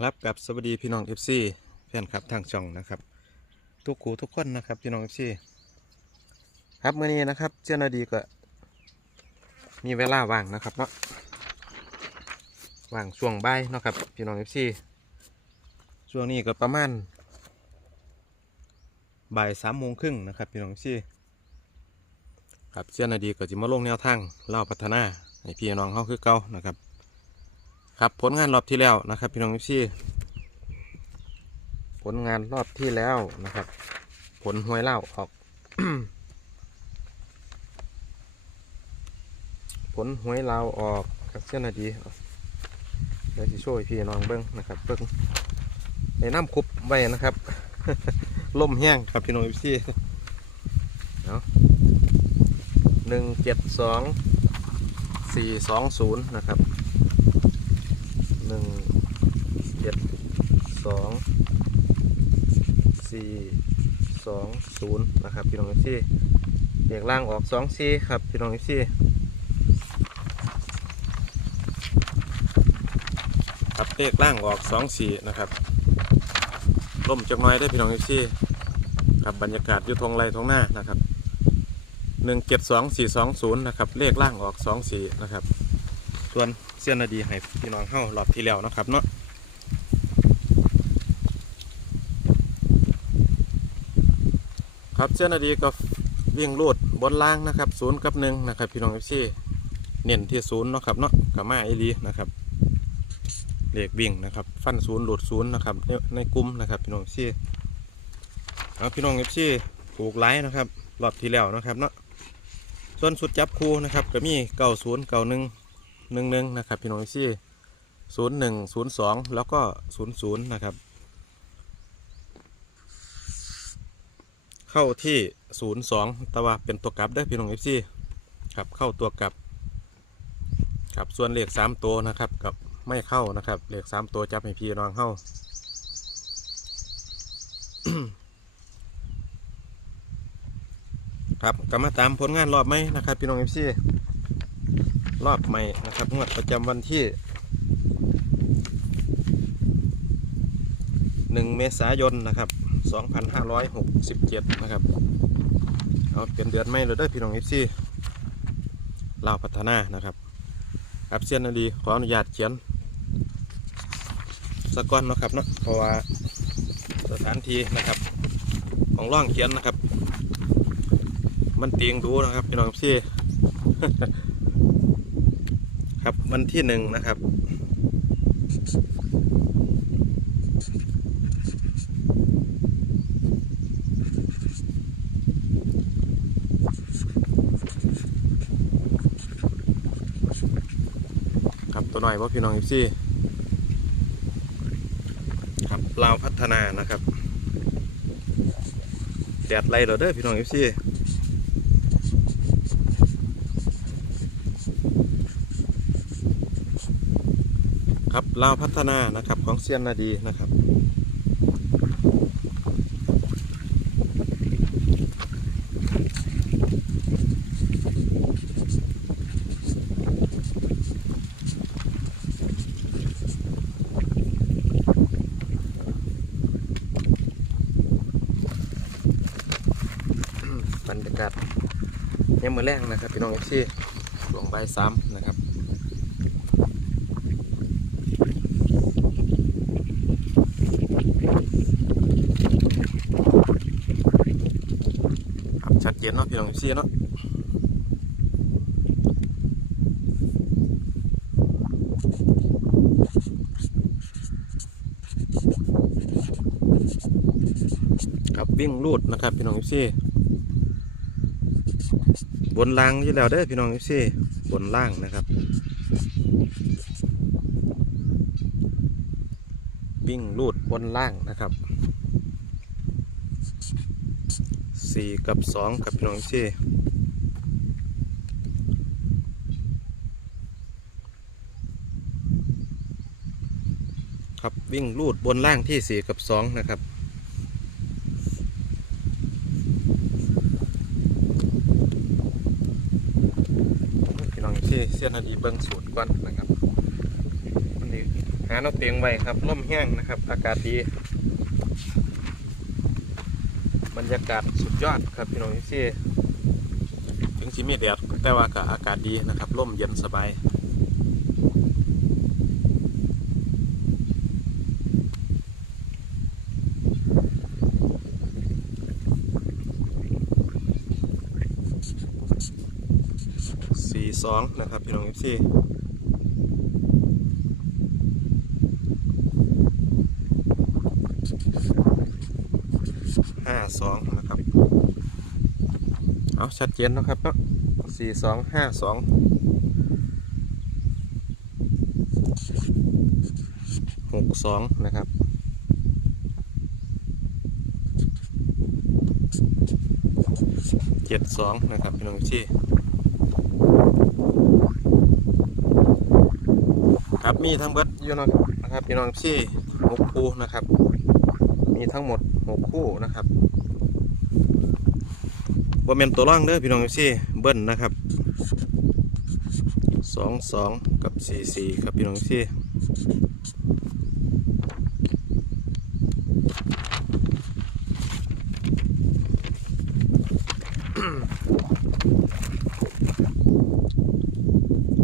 ครับกับสวัสดีพี่น้อง FC แฟนคลับทางช่องนะครับ ทุกคูทุกคนนะครับพี่น้อง FC ครับเมื่อนี้นะครับ เจ้าหน้าดีก็มีเวลาว่างนะครับเนาะว่างช่วงบ่ายเนาะครับพี่น้อง FC ช่วงนี้ก็ประมาณบ่ายสามโมงครึ่งนะครับพี่น้อง FC ครับเจ้าหน้าดีก็จะมาลงแนวทางเล่าพัฒนาให้พี่น้องเขาคือเก่านะครับ ครับผลงานรอบที่แล้วนะครับ พี่น้องพี่ผลงานรอบที่แล้วนะครับ ผลหวยเล่าออก ผลหวยเลาออกครับเส้นนาดีเดี๋ยวจะช่วยพี่น้องเบิ้งนะครับเบิ้งในน้ำคุบไว้นะครับล่มแห้งครับพี่น้องพี่เนาะหนึ่งเจ็ดสองสี่สองศูนย์นะครับ หนึ่งเจ็ดสองสี่สองศูนย์นะครับพี่น้องพี่เรียกล่างออกสองสี่ครับพี่น้องพี่ครับเลขล่างออกสองสี่นะครับล่มจักน้อยได้พี่น้องพี่ครับบรรยากาศอยู่ทงไรทงหน้านะครับหนึ่งเจ็ดสองสี่สองศูนย์นะครับเลขล่างออกสองสี่นะครับส่วน เสี้ยนนาดีให้พี่น้องเข้ารอบที่แล้วนะครับเนาะครับเสี้ยนนาดีก็วิ่งลูดบนล่างนะครับศูนย์กับหนึ่งนะครับพี่น้องเอฟซีเน้นที่ศูนย์นะครับเนาะกับมาไอรีนะครับเลขวิ่งนะครับ ฟันศูนย์หลุดศูนย์นะครับในกลุ่มนะครับพี่น้องเอฟซีเอาพี่น้องเอฟซีถูกไลน์นะครับรอบที่แล้วนะครับเนาะส่วนสุดจับคู่นะครับก็มีเก้าศูนย์เก้าหนึ่ง หนึ่งหนึ่งนะครับพี่น้องซี่ศูนย์หนึ่งศูนย์สองแล้วก็ศูนย์ศูนย์นะครับ เข้าที่ศูนย์สองแต่ว่าเป็นตัวกลับได้พี่น้องเอฟซีครับเข้าตัวกลับครับส่วนเลขสามตัวนะครับกับไม่เข้านะครับเลขสามตัวจับให้พี่น้องเข้าครับกลับมาตามผลงานรอบไหมนะครับ พี่น้องเอฟซี รอบใหม่นะครับงวดประจำวันที่ 1 เมษายนนะครับ 2567 นะครับ เอาเป็นเดือนไม่เลยเด้พี่น้องเอฟซีลาวพัฒนานะครับครับเซียนนาดีขออนุญาตเขียนสกก้อนนะครับเนาะเพราะว่าสถานที่นะครับของร่องเขียนนะครับ มันเตียงดูนะครับพี่น้องเอฟซี ครับวันที่หนึ่งนะครับ ครับตัวหน่อยว่าพี่น้องเอฟซีครับลาวพัฒนานะครับแดดไล่เราเด้อพี่น้องเอฟซี ครับลาวพัฒนานะครับของเซียนนาดีนะครับบรรยากาศยังมือแรงนะครับพี่น้องเอฟซีหลวงใบซ้ำนะครับชัดเจนเนาะ พี่น้องซีเนาะครับวิ่งลูดนะครับพี่น้องซีบนล่างที่แล้วได้พี่น้องซีบนล่างนะครับวิ่งลูดบนล่างนะครับ สี่กับสองกับพี่น้องซี่ครับวิ่งลูดบนล่างที่สี่กับสองนะครับพี่น้องซี่เสียนาดีเบิ้งสูตรก่อนนะครับอันนี้หาแนวเตียงไว้ครับร่มแห้งนะครับ อากาศดี บ รยากาศสุดยอดครับพี่น้องที่ถึงสิมีแดดแต่ว่าก็อากาศดีนะครับร่มเย็นสบายสี่สองนะครับพี่น้องเอฟซีห้าสองนะครับ เอาชัดเจนนะครับเนาะสี่สองห้าสองหกสองนะครับเจ็ดสองนะครับพี่น้องเอฟซีครับมีทั้งเบิดยู่เนานะครับพี่น้องพี่หกคู่นะครับ มีทั้งหมดหกคู่นะครับ ว่าเป็นตัวร่างเด้อพี่น้องพี่เบิ้ลนะครับสองสองกับสี่สี่ครับพี่น้องพี่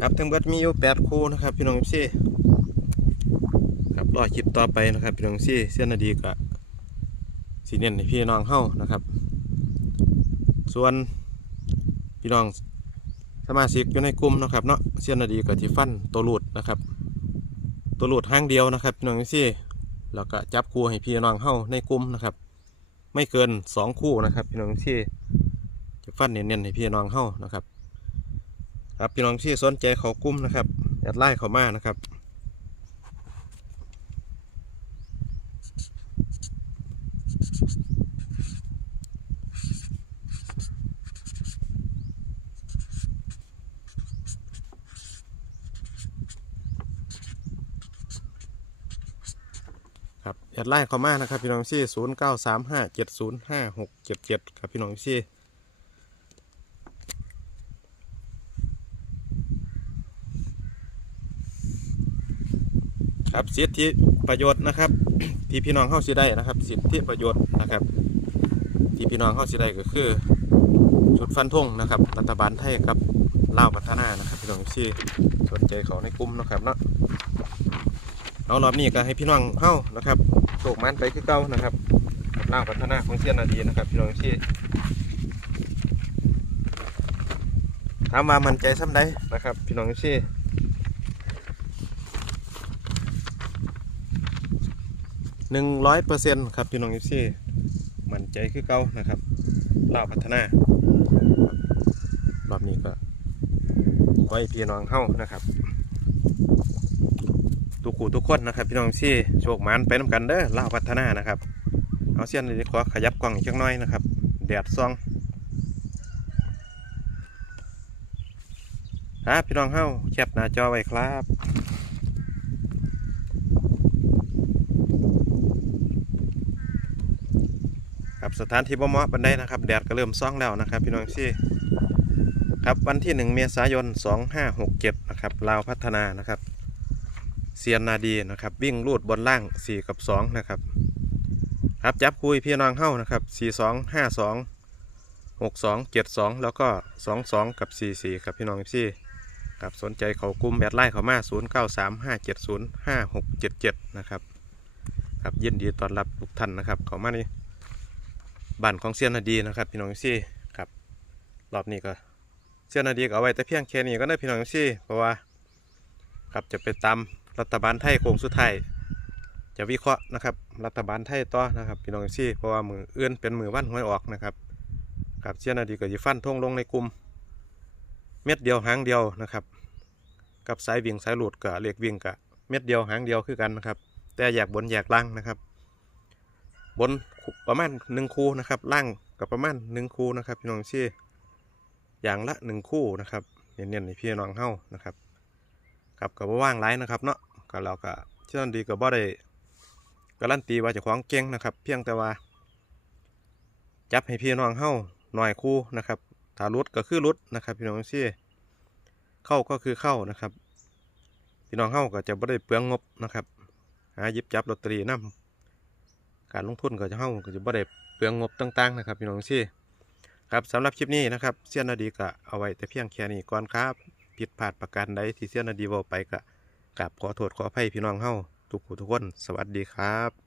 ครับทั้งเบิดมีอยู่แปดคู่นะครับพี่น้องพี่ครับรอคลิปต่อไปนะครับพี่น้องพี่เส้นนาดีกะสีเนียนให้พี่น้องเฮ้านะครับ ส่วนพี่น้องสมาชิกอยู่ในกลุ่มนะครับเนาะเส้นนาดีกับที่ฟันตัวหลุดนะครับ ตัวหลุดห้างเดียวนะครับพี่น้องพี่แล้วก็จับคู่ให้พี่น้องเฮ้าในกลุ่มนะครับ ไม่เกินสองคู่นะครับ พี่น้องพี่จะฟันเนียนๆให้พี่น้องเฮ้านะครับ ครับพี่น้องที่สนใจเขากุ้มนะครับอยาไล่เขามานะครับ ครับอยากไล่เขามานะครับพี่น้องที่ศูนย์เก้าสามห้าเจ็ดศูนย์ห้าหกเจ็ดเจ็ดครับพี่น้องที่ครับสิทธิประโยชน์นะครับ ที่พี่น้องเข้าสิได้นะครับ สิทธิประโยชน์นะครับ ที่พี่น้องเข้าสิได้ก็คือชุดฟันธงนะครับรัฐบาลไทยกับเล่าพัฒนานะครับพี่น้องที่สนใจเขาในกลุ่มนะครับเนาะ เอารอบนี้ก็ให้พี่น้องเข้านะครับโศกมันไปคือเก่านะครับกับลาพัฒนาของเสียนาดีนะครับ พี่น้องที่ถามว่ามันใจซ้ำใดนะครับ พี่น้องที่หนึ่งร้อยเปอร์เซ็นต์ครับพี่น้องยิซี่มั่นใจคือเก่านะครับลาพัฒนารอบนี้ก็ไว้พี่น้องเข้านะครับ ทุกคู่ทุกคนนะครับ พี่น้องซี่โชคหมันไปน้ำกันเด้อลาวพัฒนานะครับ เอาเสี้ยนเลยขอขยับกล้องอีกจักหน้อยนะครับแดดซองครับพี่น้องเข้าแคปหน้าจอไว้ครับครับสถานที่บ่เหมาะปันได้นะครับ แดดก็เริ่มซ่องแล้วนะครับ พี่น้องซี่ครับวันที่ 1 เมษายน 2567 นะครับลาวพัฒนานะครับ เซียนนาดีนะครับ วิ่งลูดบนล่าง 4 กับ 2 นะครับ ครับจับคุยพี่น้องเฮ้านะครับ 42 52 62 72 แล้วก็ 22 กับ 44 ครับพี่น้องซี่ครับสนใจเขากลุ่มแบดไล่เขามา093570 5677 นะครับ ครับยินดีต้อนรับทุกท่านนะครับ เขามานี่บ้านของเซียนนาดีนะครับ พี่น้องซี่ครับรอบนี้ก็เซียนนาดีก็เอาไว้แต่เพียงแค่นี้ก็ได้พี่น้องซี่เพราะว่าครับจะไปตาม รัฐบาลไทยโค้งสุดท้ายจะวิเคราะห์นะครับ รัฐบาลไทยต่อนะครับพี่น้องซี่เพราะว่ามือเอื้อนเป็นมือวันหวยออกนะครับครับเซียนนาดีก็จะฟันท่งลงในกลุ่มเม็ดเดียวหางเดียวนะครับ กับสายวิ่งสายหลุดกับเล็กวิ่งกับเม็ดเดียวหางเดียวคือกันนะครับ แต่แยากบนแยากล่างนะครับ บนประมาณหนึ่งคู่นะครับล่างกับประมาณหนึ่งคู่นะครับพี่น้องชี่อย่างละหนึ่งคู่นะครับเน้นๆในพี่น้องเฮ้านะครับกับกับว่างไรนะครับเนาะ ก็เราก็เชื่อดีกับบ่ได้การันตีว่าจะคว้าของเก่งนะครับ เพียงแต่ว่า จับให้พี่น้องเฮ้าหน่อยคู่นะครับถ้ารุดก็คือรุดนะครับ พี่น้องชี่เข้าก็คือเข้านะครับ พี่น้องเฮาก็จะบ่ได้เปลืองงบนะครับหายิบจับลอตเตอรี่นํการลงทุนก็จะเฮาก็จะบ่ได้เปลืองงบต่างๆนะครับ พี่น้องซี่ครับสำหรับคลิปนี้นะครับเสี้ยนนาดีก็เอาไว้แต่เพียงแค่นี้ก่อนครับผิดพลาดประการใดที่เสี้ยนนาดีเว้าไปก็ กับขอโทษขออภัยพี่น้องเฮาทุกผู้ทุกคน สวัสดีครับ